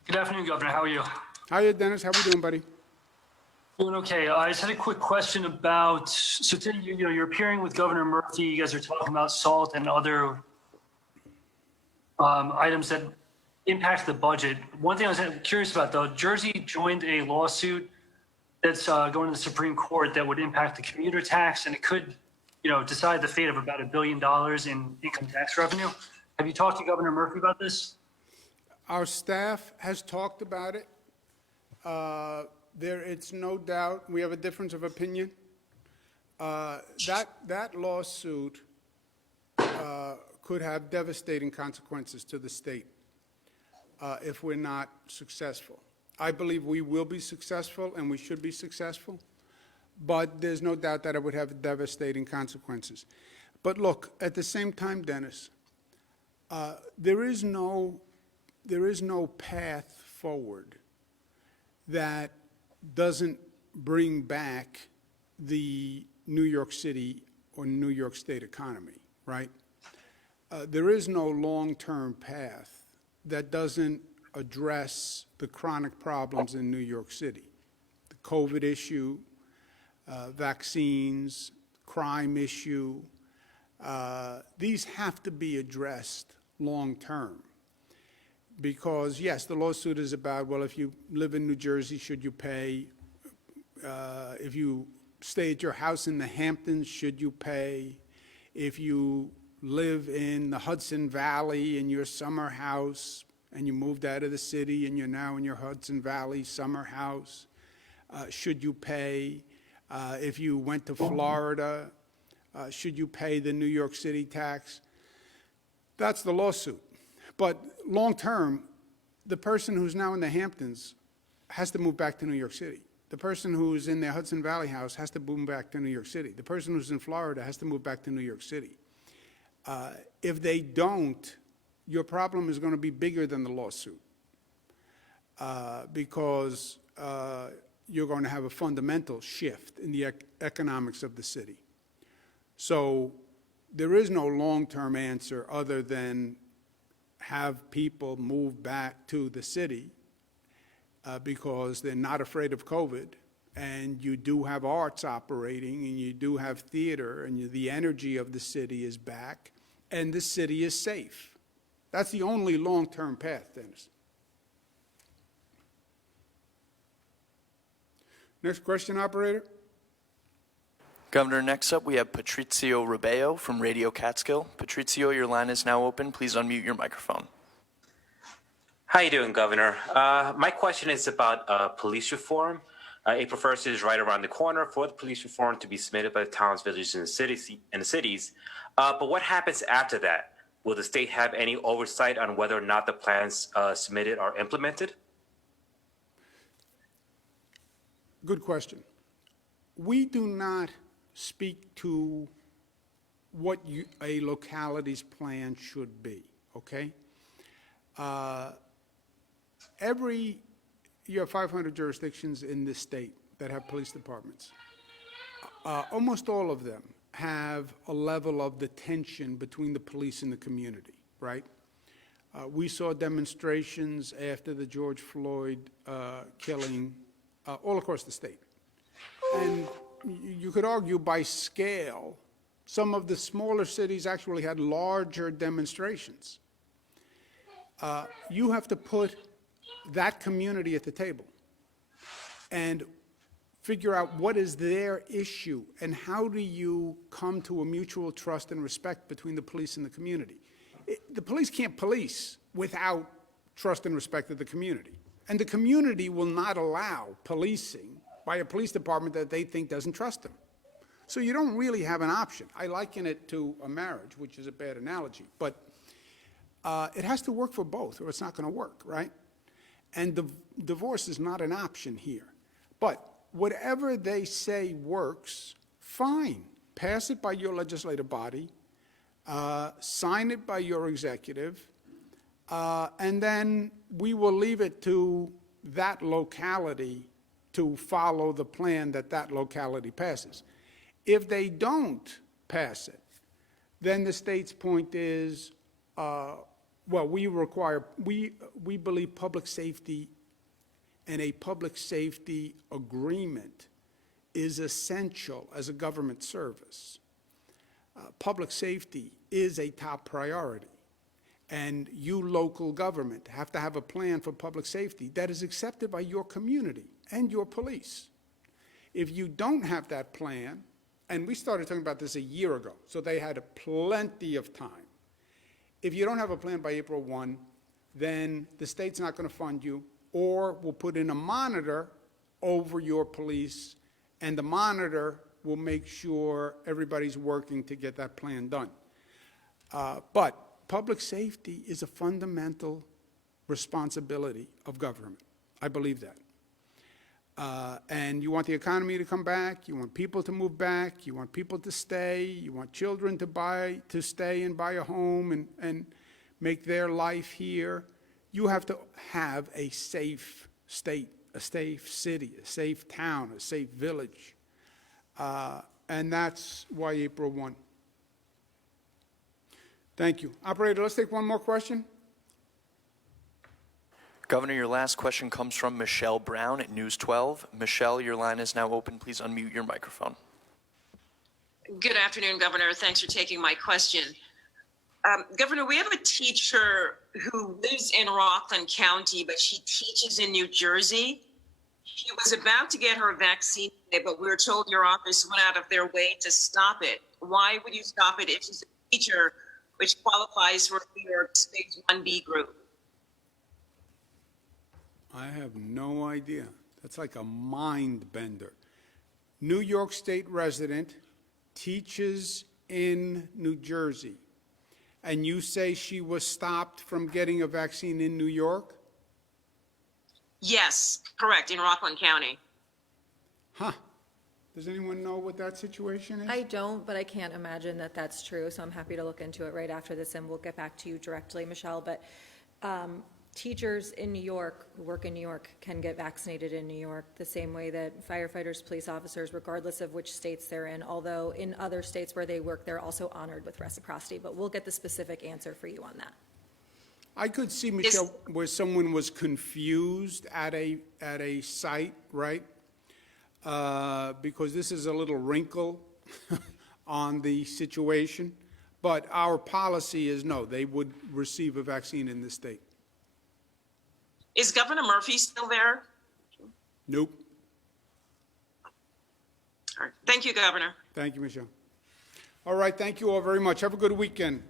Good afternoon, Governor. How are you? Hiya, Dennis. How we doing, buddy? Doing okay. I just had a quick question about, so today, you're appearing with Governor Murphy. You guys are talking about SALT and other items that impact the budget. One thing I was curious about, though, Jersey joined a lawsuit that's going to the Supreme Court that would impact the commuter tax, and it could, decide the fate of about $1 billion in income tax revenue. Have you talked to Governor Murphy about this? Our staff has talked about it. It's no doubt, we have a difference of opinion. That lawsuit could have devastating consequences to the state if we're not successful. I believe we will be successful and we should be successful, but there's no doubt that it would have devastating consequences. But look, at the same time, Dennis, there is no path forward that doesn't bring back the New York City or New York State economy, right? There is no long-term path that doesn't address the chronic problems in New York City. The COVID issue, vaccines, crime issue, these have to be addressed long-term. Because, yes, the lawsuit is about, well, if you live in New Jersey, should you pay? If you stay at your house in the Hamptons, should you pay? If you live in the Hudson Valley in your summer house and you moved out of the city and you're now in your Hudson Valley summer house, should you pay? If you went to Florida, should you pay the New York City tax? That's the lawsuit. But long-term, the person who's now in the Hamptons has to move back to New York City. The person who's in their Hudson Valley house has to move back to New York City. The person who's in Florida has to move back to New York City. If they don't, your problem is going to be bigger than the lawsuit because you're going to have a fundamental shift in the economics of the city. So there is no long-term answer other than have people move back to the city because they're not afraid of COVID, and you do have arts operating, and you do have theater, and the energy of the city is back, and the city is safe. That's the only long-term path, Dennis. Next question, operator. Governor, next up we have Patrizio Rubeo from Radio Catskill. Patrizio, your line is now open. Please unmute your microphone. How you doing, Governor? My question is about police reform. April 1st is right around the corner for the police reform to be submitted by the towns, villages, and the cities. But what happens after that? Will the state have any oversight on whether or not the plans submitted are implemented? Good question. We do not speak to what a locality's plan should be, okay? You have 500 jurisdictions in this state that have police departments. Almost all of them have a level of the tension between the police and the community, right? We saw demonstrations after the George Floyd killing all across the state. And you could argue by scale, some of the smaller cities actually had larger demonstrations. You have to put that community at the table and figure out what is their issue and how do you come to a mutual trust and respect between the police and the community. The police can't police without trust and respect of the community. And the community will not allow policing by a police department that they think doesn't trust them. So you don't really have an option. I liken it to a marriage, which is a bad analogy, but it has to work for both or it's not going to work, right? And divorce is not an option here. But whatever they say works, fine. Pass it by your legislative body, sign it by your executive, and then we will leave it to that locality to follow the plan that that locality passes. If they don't pass it, then the state's point is, well, we believe public safety and a public safety agreement is essential as a government service. Public safety is a top priority. And you, local government, have to have a plan for public safety that is accepted by your community and your police. If you don't have that plan, and we started talking about this a year ago, so they had plenty of time. If you don't have a plan by April 1, then the state's not going to fund you, or will put in a monitor over your police, and the monitor will make sure everybody's working to get that plan done. But public safety is a fundamental responsibility of government. I believe that. And you want the economy to come back, you want people to move back, you want people to stay, you want children to stay and buy a home and make their life here. You have to have a safe state, a safe city, a safe town, a safe village. And that's why April 1. Thank you. Operator, let's take one more question. Governor, your last question comes from Michelle Brown at News 12. Michelle, your line is now open. Please unmute your microphone. Good afternoon, Governor. Thanks for taking my question. Governor, we have a teacher who lives in Rockland County, but she teaches in New Jersey. She was about to get her vaccine today, but we were told your office went out of their way to stop it. Why would you stop it if she's a teacher, which qualifies for New York's Phase 1B group? I have no idea. That's like a mind bender. New York State resident teaches in New Jersey, and you say she was stopped from getting a vaccine in New York? Yes, correct, in Rockland County. Huh. Does anyone know what that situation is? I don't, but I can't imagine that that's true, so I'm happy to look into it right after this, and we'll get back to you directly, Michelle. But teachers in New York who work in New York can get vaccinated in New York the same way that firefighters, police officers, regardless of which states they're in, although in other states where they work, they're also honored with reciprocity. But we'll get the specific answer for you on that. I could see, Michelle, where someone was confused at a site, right? Because this is a little wrinkle on the situation. But our policy is no, they would receive a vaccine in this state. Is Governor Murphy still there? Nope. All right. Thank you, Governor. Thank you, Michelle. All right, thank you all very much. Have a good weekend.